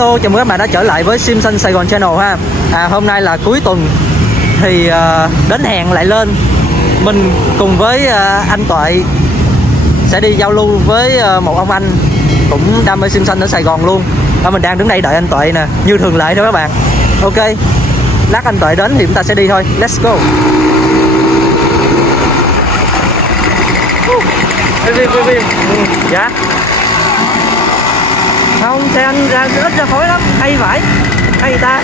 Hello, chào mừng các bạn đã trở lại với Sim Xanh Sài Gòn Channel ha. Hôm nay là cuối tuần thì đến hẹn lại lên. Mình cùng với anh Tuệ sẽ đi giao lưu với một ông anh cũng đam mê sim xanh ở Sài Gòn luôn. Mình đang đứng đây đợi anh Tuệ nè, như thường lệ thôi các bạn. Ok, lát anh Tuệ đến thì chúng ta sẽ đi thôi. Let's go. Dạ. Không, xe anh ra ít ra khói lắm, hay phải, hay ta.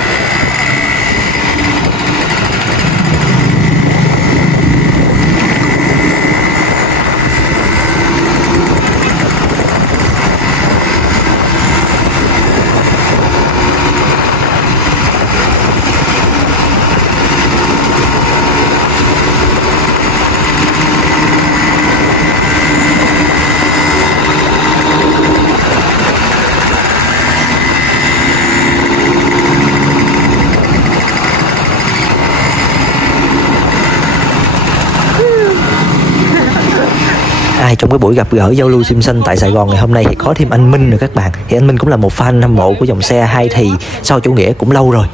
Trong cái buổi gặp gỡ giao lưu sim xanh tại Sài Gòn ngày hôm nay thì có thêm anh Minh nữa các bạn. Thì anh Minh cũng là một fan hâm mộ của dòng xe hai thì sau chủ nghĩa cũng lâu rồi.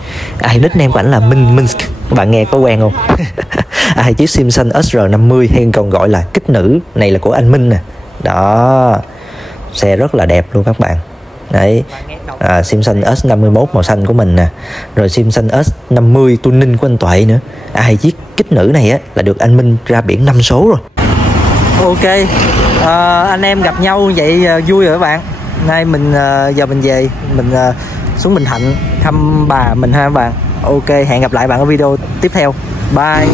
Nickname của ảnh là Minh. Các bạn nghe có quen không? Chiếc sim xanh SR50 hay còn gọi là kích nữ này là của anh Minh nè. Đó, xe rất là đẹp luôn các bạn. Đấy, sim xanh S51 màu xanh của mình nè, rồi sim xanh S50 tuning của anh Tuệ nữa. Chiếc kích nữ này á là được anh Minh ra biển 5 số rồi. Ok, anh em gặp nhau vậy vui rồi các bạn. Nay mình giờ mình về, mình xuống Bình Thạnh thăm bà mình ha các bạn. Ok, hẹn gặp lại bạn ở video tiếp theo. Bye.